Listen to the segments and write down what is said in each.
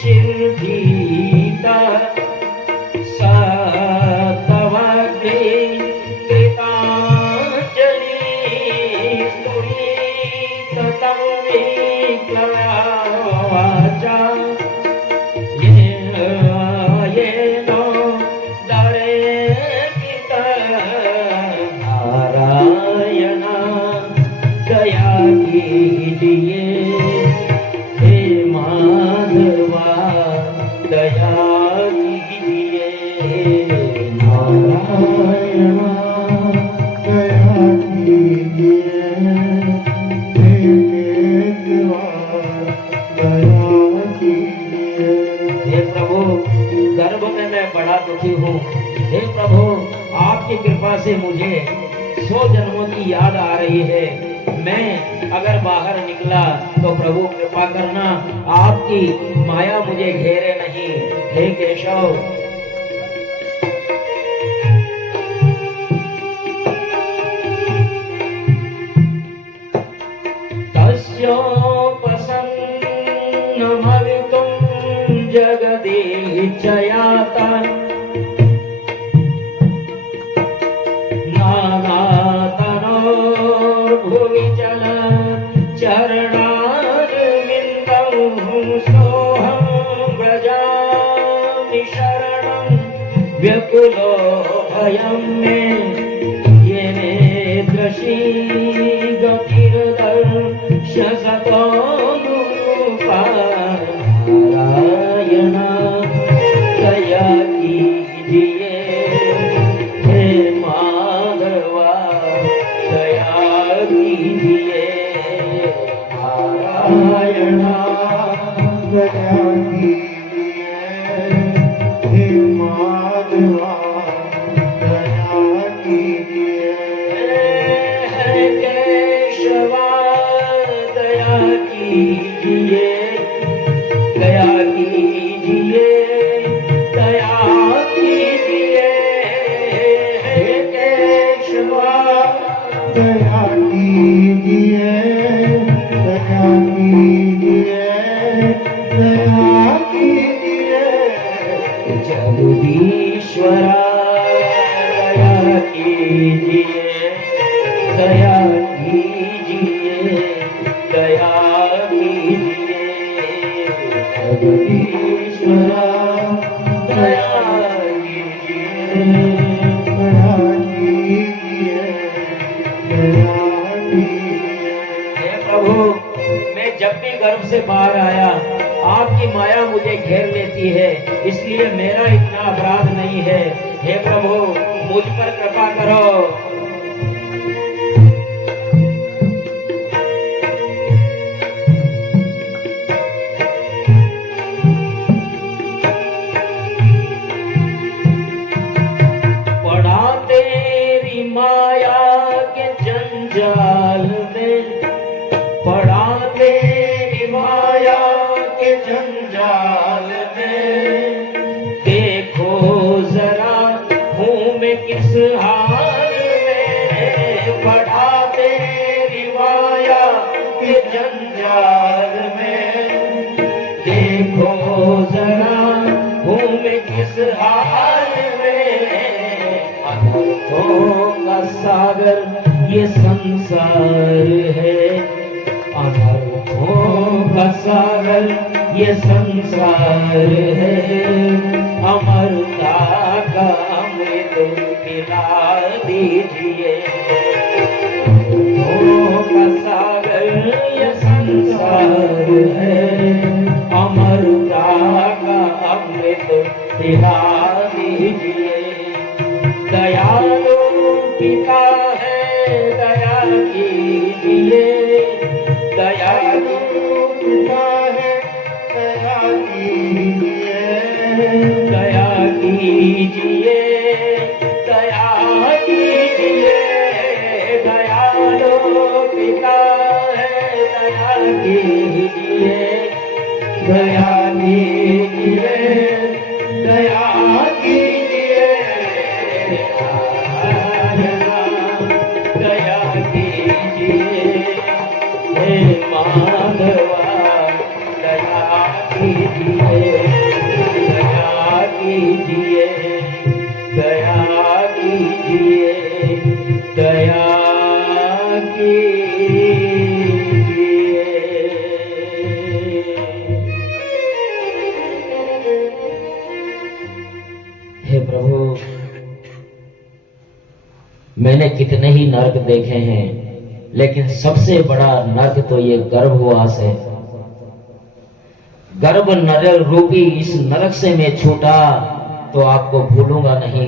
शिरभीता सतवग्रे कृताञ्जलि स्तुरीत तं विक्लवाचा येन दरेकित नारायण दया कीजिए हे माधवा दया कीजिए नारायण दया कीजिए हे केशवा दया कीजिए। हे प्रभु गर्भ में मैं बड़ा दुखी हूँ। हे प्रभु आपकी कृपा से मुझे 100 जन्मों की याद आ रही है। मैं अगर बाहर निकला तो प्रभु कृपा करना आपकी माया मुझे घेरे नहीं। हे केशव तस्योपसन्न भवितुं जगदीच्छयाता नानातनोर्भुवि चल चरणारविन्दं सोऽहं व्रजामि शरणं व्याकुलो भयं मे येने दृशी गतिर्दर्शसतोऽनुरूपा नारायण दया कीजिए हे माधवा दया कीजिए नारायण दया कीजिए हे माधवा दया कीजिए हे केशवा दया कीजिए दया कीजिए दया कीजिए हे केशवा दया कीजिए दया कीजिए दया कीजिए जगदीश्वरा दया कीजिए दया कीजिए दया कीजिए जगदीश्वरा दया कीजिए दया कीजिए दया कीजिए। हे प्रभु मैं जब भी गर्भ से बाहर आया आपकी माया मुझे घेर लेती है, इसलिए मेरा इतना अपराध नहीं है। हे प्रभु मुझ पर कृपा करो। पड़ा तेरी माया के जंजाल में, पड़ा तेरी माया के जंजाल में, देखो जरा हूँ मैं किस हाल में। पड़ा तेरी माया के जंजाल में, देखो जरा हूँ मैं किस हाल में। अनर्थों का सागर ये संसार है, अनर्थों का सागर ये संसार है। अमरता का अमृत पिला दीजिए। अनर्थों का सागर ये संसार है, अमरता का अमृत पिला दीजिए। दयालु पिता है दया कीजिए, दयालु पिता है दया कीजिए, दया कीजिए दया कीजिए। दयालु पिता है दया कीजिए, दया कीजिए दया कीजिए। दया कीजिए हे माधवा दया कीजिए। कितने ही नरक देखे हैं, लेकिन सबसे बड़ा नरक तो ये गर्भवास है। गर्भ नरक रूपी इस नरक से मैं छूटा तो आपको भूलूंगा नहीं,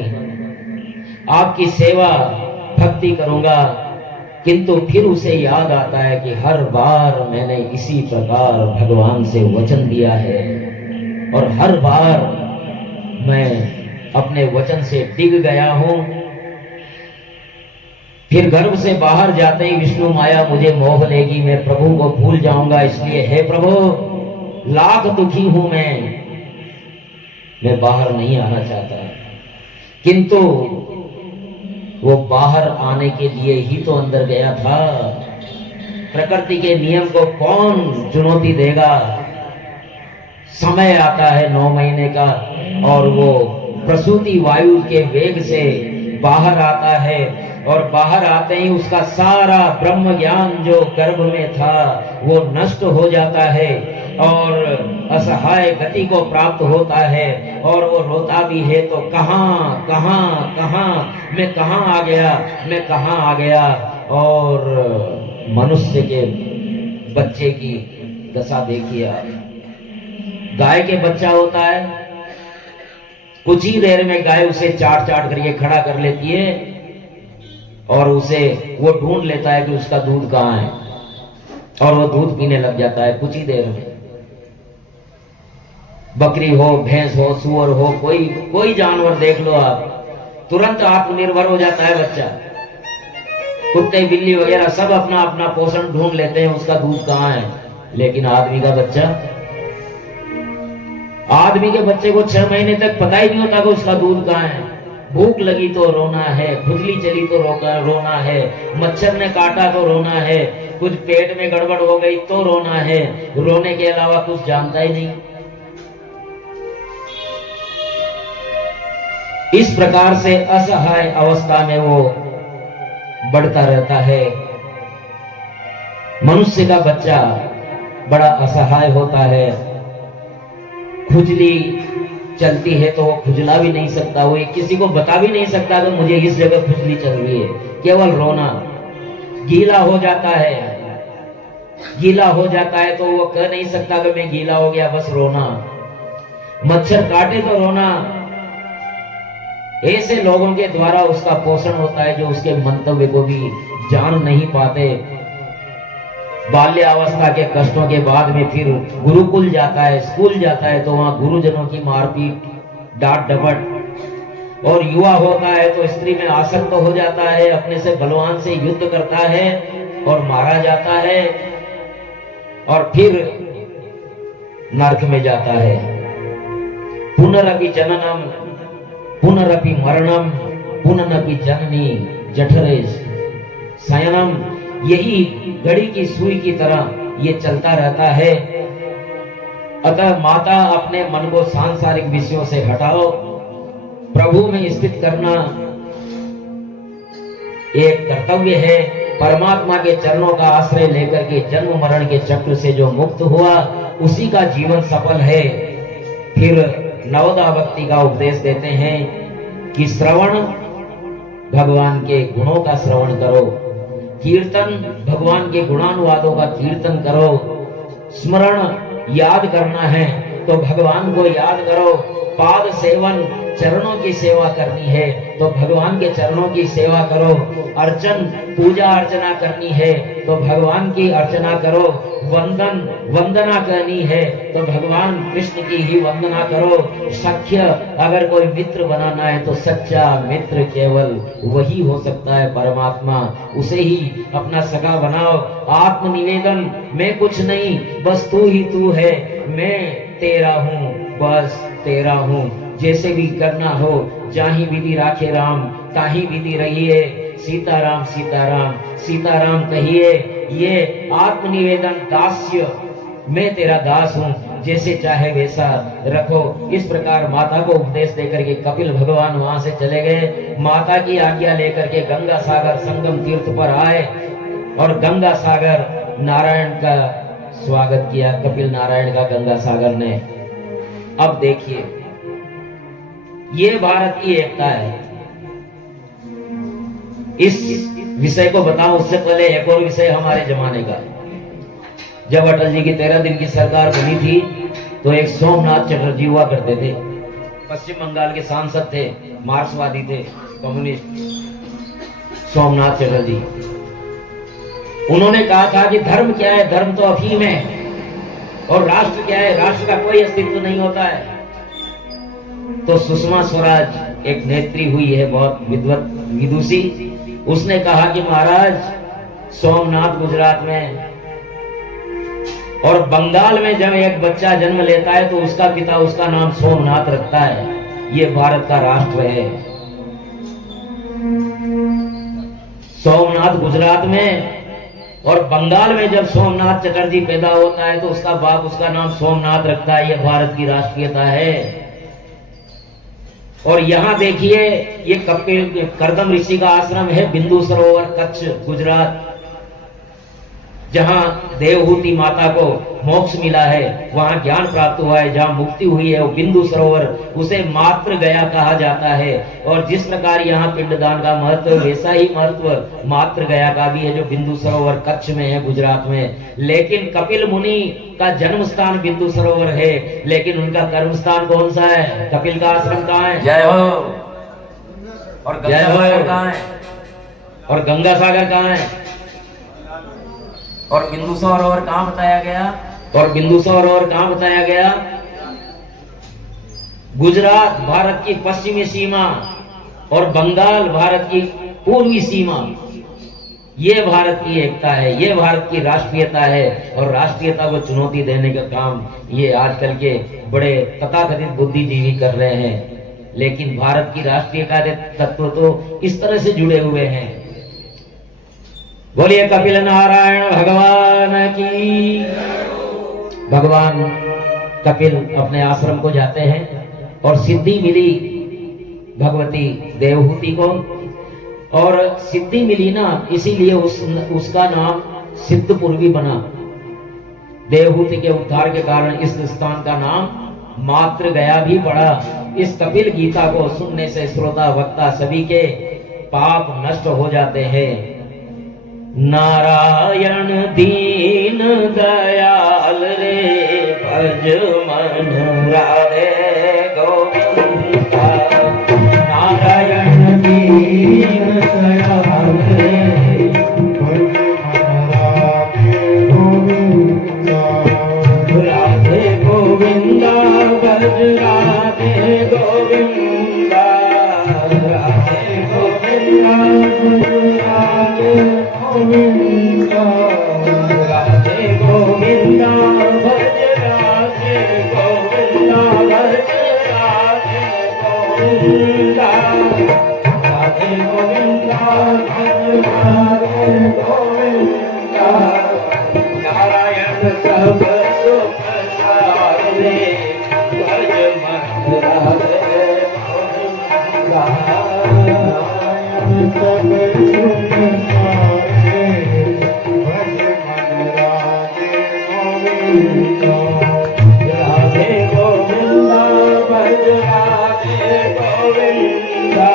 आपकी सेवा भक्ति करूंगा। किंतु फिर उसे याद आता है कि हर बार मैंने इसी प्रकार भगवान से वचन दिया है और हर बार मैं अपने वचन से डिग गया हूं। फिर गर्भ से बाहर जाते ही विष्णु माया मुझे मोह लेगी, मैं प्रभु को भूल जाऊंगा। इसलिए हे प्रभु, लाख दुखी हूं मैं बाहर नहीं आना चाहता। किंतु वो बाहर आने के लिए ही तो अंदर गया था। प्रकृति के नियम को कौन चुनौती देगा? समय आता है 9 महीने का और वो प्रसूति वायु के वेग से बाहर आता है और बाहर आते ही उसका सारा ब्रह्म ज्ञान जो गर्भ में था वो नष्ट हो जाता है और असहाय गति को प्राप्त होता है और वो रोता भी है तो कहां कहां कहां मैं कहां आ गया, मैं कहां आ गया। और मनुष्य के बच्चे की दशा देखिए आप। गाय के बच्चा होता है, कुछ ही देर में गाय उसे चाट चाट करके खड़ा कर लेती है और उसे वो ढूंढ लेता है कि उसका दूध कहां है और वो दूध पीने लग जाता है कुछ ही देर में। बकरी हो, भैंस हो, सुअर हो, कोई जानवर देख लो आप, तुरंत आत्मनिर्भर हो जाता है बच्चा। कुत्ते बिल्ली वगैरह सब अपना अपना पोषण ढूंढ लेते हैं, उसका दूध कहां है। लेकिन आदमी का बच्चा, आदमी के बच्चे को 6 महीने तक पता ही नहीं होता कि उसका दूध कहां है। भूख लगी तो रोना है, खुजली चली तो रोना है, मच्छर ने काटा तो रोना है, कुछ पेट में गड़बड़ हो गई तो रोना है। रोने के अलावा कुछ जानता ही नहीं। इस प्रकार से असहाय अवस्था में वो बढ़ता रहता है। मनुष्य का बच्चा बड़ा असहाय होता है। खुजली चलती है तो वो खुजला भी नहीं सकता, वो किसी को बता भी नहीं सकता कि मुझे इस जगह खुजली चल रही है, केवल रोना। गीला हो जाता है, गीला हो जाता है तो वो कह नहीं सकता कि मैं गीला हो गया, बस रोना। मच्छर काटे तो रोना। ऐसे लोगों के द्वारा उसका पोषण होता है जो उसके मंतव्य को भी जान नहीं पाते। बाल्यावस्था के कष्टों के बाद में फिर गुरुकुल जाता है, स्कूल जाता है तो वहां गुरुजनों की मारपीट, डांट डपट। और युवा होता है तो स्त्री में आसक्त हो जाता है, अपने से बलवान से युद्ध करता है और मारा जाता है और फिर नरक में जाता है। पुनरपि जननम पुनरपि मरणम पुनरपि जननी जठरे शयनम। यही घड़ी की सुई की तरह ये चलता रहता है। अतः माता अपने मन को सांसारिक विषयों से हटाओ, प्रभु में स्थित करना एक कर्तव्य है। परमात्मा के चरणों का आश्रय लेकर के जन्म मरण के चक्र से जो मुक्त हुआ उसी का जीवन सफल है। फिर नवदा भक्ति का उपदेश देते हैं कि श्रवण, भगवान के गुणों का श्रवण करो, कीर्तन, भगवान के गुणानुवादों का कीर्तन करो, स्मरण, याद करना है तो भगवान को याद करो, पाद सेवन, चरणों की सेवा करनी है तो भगवान के चरणों की सेवा करो, अर्चन, पूजा अर्चना करनी है तो भगवान की अर्चना करो, वंदन, वंदना करनी है तो भगवान कृष्ण की ही वंदना करो। सख्य, अगर कोई मित्र बनाना है तो सच्चा मित्र केवल वही हो सकता है, परमात्मा, उसे ही अपना सखा बनाओ। आत्मनिवेदन, मैं कुछ नहीं, बस तू ही तू है, मैं तेरा हूँ, बस तेरा हूँ। जैसे भी करना हो, जाही विधि राखे राम, ताही विधि रहिए, सीताराम सीताराम सीताराम कहिए। ये आत्मनिवेदन, दास्य, मैं तेरा दास हूँ, जैसे चाहे वैसा रखो। इस प्रकार माता को उपदेश देकर के कपिल भगवान वहां से चले गए। माता की आज्ञा लेकर के गंगा सागर संगम तीर्थ पर आए और गंगा सागर नारायण का स्वागत किया, कपिल नारायण का गंगा सागर ने। अब देखिए, ये भारत की एकता है। इस विषय को बताऊं उससे पहले एक और विषय हमारे जमाने का। जब अटल जी की 13 दिन की सरकार बनी थी तो एक सोमनाथ चटर्जी हुआ करते थे, पश्चिम बंगाल के सांसद थे, मार्क्सवादी थे, कम्युनिस्ट। सोमनाथ चटर्जी, उन्होंने कहा था कि धर्म क्या है, धर्म तो अफीम है, और राष्ट्र क्या है, राष्ट्र का कोई अस्तित्व नहीं होता है। तो सुषमा स्वराज एक नेत्री हुई है, बहुत विद्वत विदुषी, उसने कहा कि महाराज, सोमनाथ गुजरात में और बंगाल में जब एक बच्चा जन्म लेता है तो उसका पिता उसका नाम सोमनाथ रखता है, ये भारत का राष्ट्र है। सोमनाथ गुजरात में और बंगाल में जब सोमनाथ चटर्जी पैदा होता है तो उसका बाप उसका नाम सोमनाथ रखता है, ये भारत की राष्ट्रीयता है। और यहाँ देखिए, ये कपिल करदम ऋषि का आश्रम है, बिंदु सरोवर, कच्छ, गुजरात, जहाँ देवहूति माता को मोक्ष मिला है, वहाँ ज्ञान प्राप्त हुआ है, जहाँ मुक्ति हुई है, वो बिंदु सरोवर, उसे मातृ गया कहा जाता है। और जिस प्रकार यहाँ पिंडदान का महत्व, वैसा ही महत्व मातृ गया का भी है, जो बिंदु सरोवर कच्छ में है, गुजरात में। लेकिन कपिल मुनि का जन्म स्थान बिंदु सरोवर है, लेकिन उनका कर्म स्थान कौन सा है? कपिल का आश्रम कहाँ है? जय हो। और जय हो। गंगा सागर कहाँ है? और गंगा सागर कहाँ है? और बिंदु सरोवर कहाँ बताया गया? और बिंदु सरोवर कहाँ बताया गया? गुजरात भारत की पश्चिमी सीमा और बंगाल भारत की पूर्वी सीमा, ये भारत की एकता है, ये भारत की राष्ट्रीयता है। और राष्ट्रीयता को चुनौती देने का काम ये आजकल के बड़े तथाकथित बुद्धिजीवी कर रहे हैं। लेकिन भारत की राष्ट्रीय कार्य तत्व तो इस तरह से जुड़े हुए हैं। बोलिए कपिल नारायण भगवान की। भगवान कपिल अपने आश्रम को जाते हैं और सिद्धि मिली भगवती देवहूति को, और सिद्धि मिली ना, इसीलिए उसका नाम सिद्धपुर भी बना। देवहूति के उद्धार के कारण इस स्थान का नाम मातृ गया भी पड़ा। इस कपिल गीता को सुनने से श्रोता वक्ता सभी के पाप नष्ट हो जाते हैं। नारायण दीन दयाल रे, भज मन राधे गोविंदा। नारायण दीन दयाल रे, भज मन राधे गोविंदा। राधे गोविंदा, भज राधे गोविंदा, राधे गोविंदा, भज राधे गोविंदा, राधे गोविंदा, भज राधे गोविंदा, भज राधे गोविंदा, राधे गोविंदा, भज राधे गोविंदा। नारायण सब सुख सारे, भज मन राधे गोविंदा। नारायण सब सुख सारे, भज मन राधे गोविंदा। राधे गोविंदा, भज राधे गोविंदा,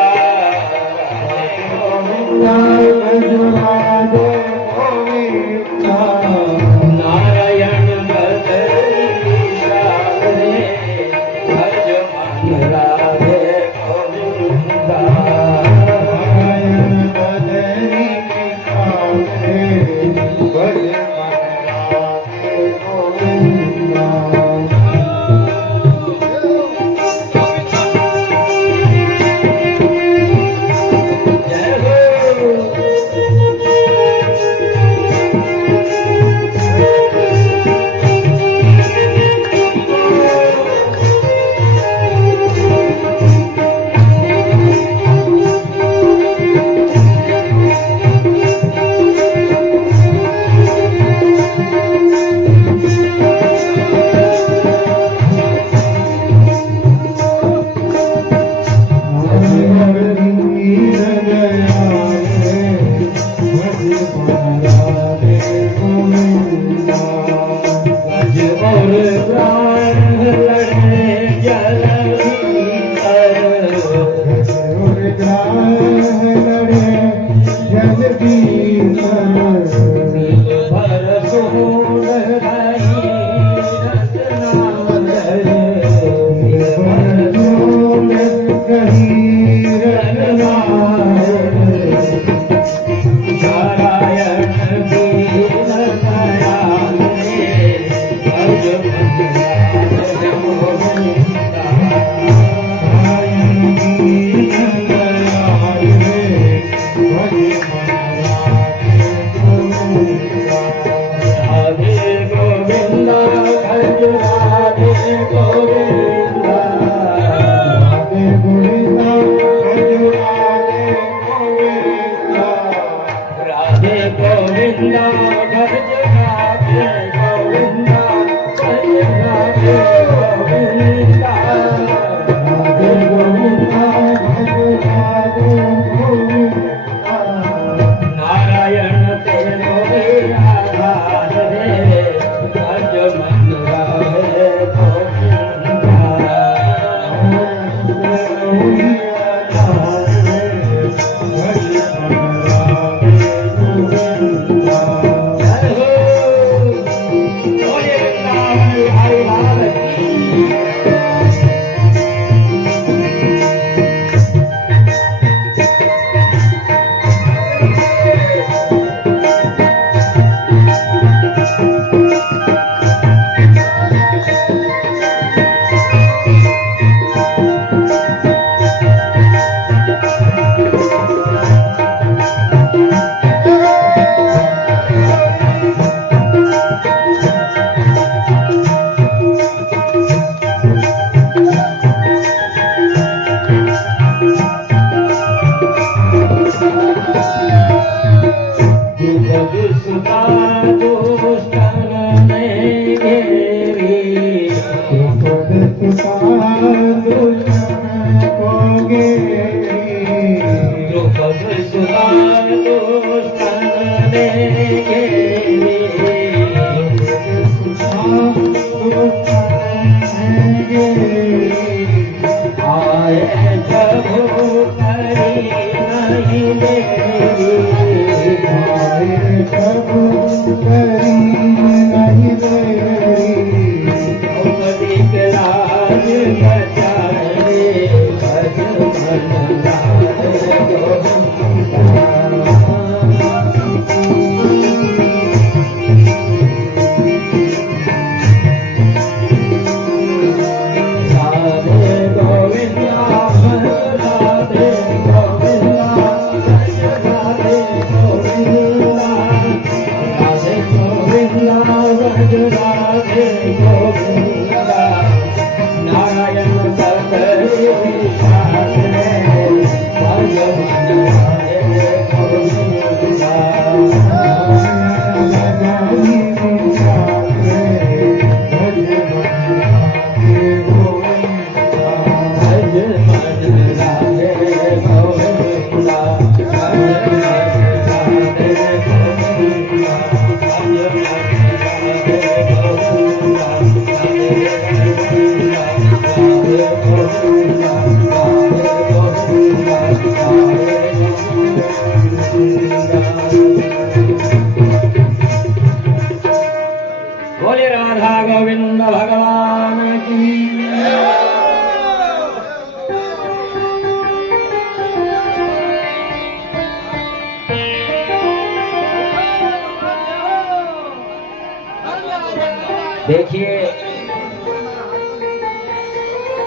राधे गोविंदा, भज राधे गोविंदा। नारायण भज रे, भज मन राधे गोविंदा। नारायण बदरी निकाले, भज मन राधे गोविंदा। भज राधे गोविंदा नारायण सतहि विशाले भज मन राधे गोविंदा नारायण सतहि विशाले भज मन राधे गोविंदा भज मन राधे गोविंदा बोले राधा गोविंद भगवान की देखिए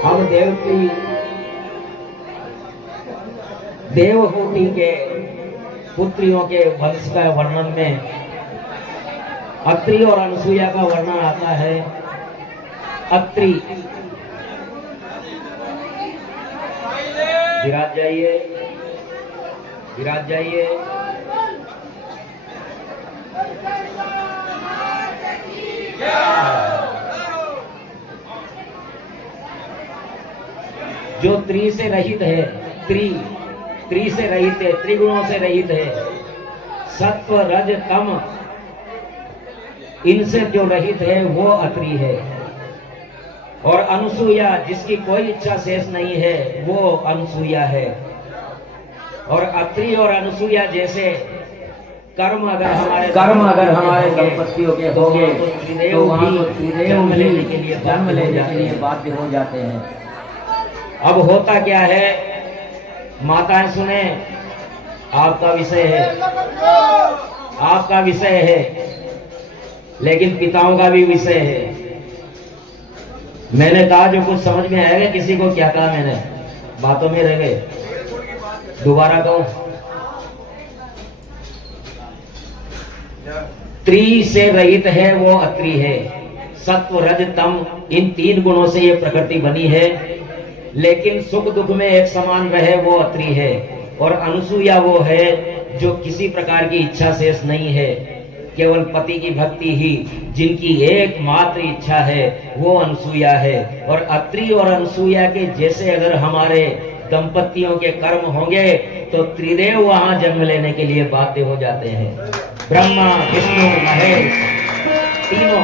हम देवहूति के पुत्रियों के वंश का वर्णन में अत्रि और अनसुईया का वर्णन आता है। अत्रि विराज जाइए, विराज जाइए। जो त्रि से रहित है, त्रि से रहित है, त्रिगुणों से रहित है, सत्व रज तम इनसे जो रहित है वो अत्रि है। और अनुसूया जिसकी कोई इच्छा शेष नहीं है वो अनुसूया है। और अत्रि और अनुसूया जैसे कर्म अगर हमारे दंपतियों के होंगे तो वहाँ तो त्रिदेव जन्म भी लेने के लिए जन्म लेने के लिए बाध्य हो जाते हैं। अब होता क्या है, माताएं सुने, आपका विषय है, आपका विषय है, लेकिन पिताओं का भी विषय है। मैंने कहा जो कुछ समझ में आएगा, किसी को क्या कहा मैंने, बातों में रह गए, दोबारा कहूं। त्रि से रहित है वो अत्रि है। सत्व रज तम इन तीन गुणों से ये प्रकृति बनी है, लेकिन सुख दुख में एक समान रहे वो अत्रि है। और अनुसूया वो है जो किसी प्रकार की इच्छा शेष नहीं है, केवल पति की भक्ति ही जिनकी एकमात्र इच्छा है वो अनुसूया है। और अत्रि और अनुसूया के जैसे अगर हमारे दंपतियों के कर्म होंगे तो त्रिदेव वहां जन्म लेने के लिए बाध्य हो जाते हैं। ब्रह्मा विष्णु महेश तीनों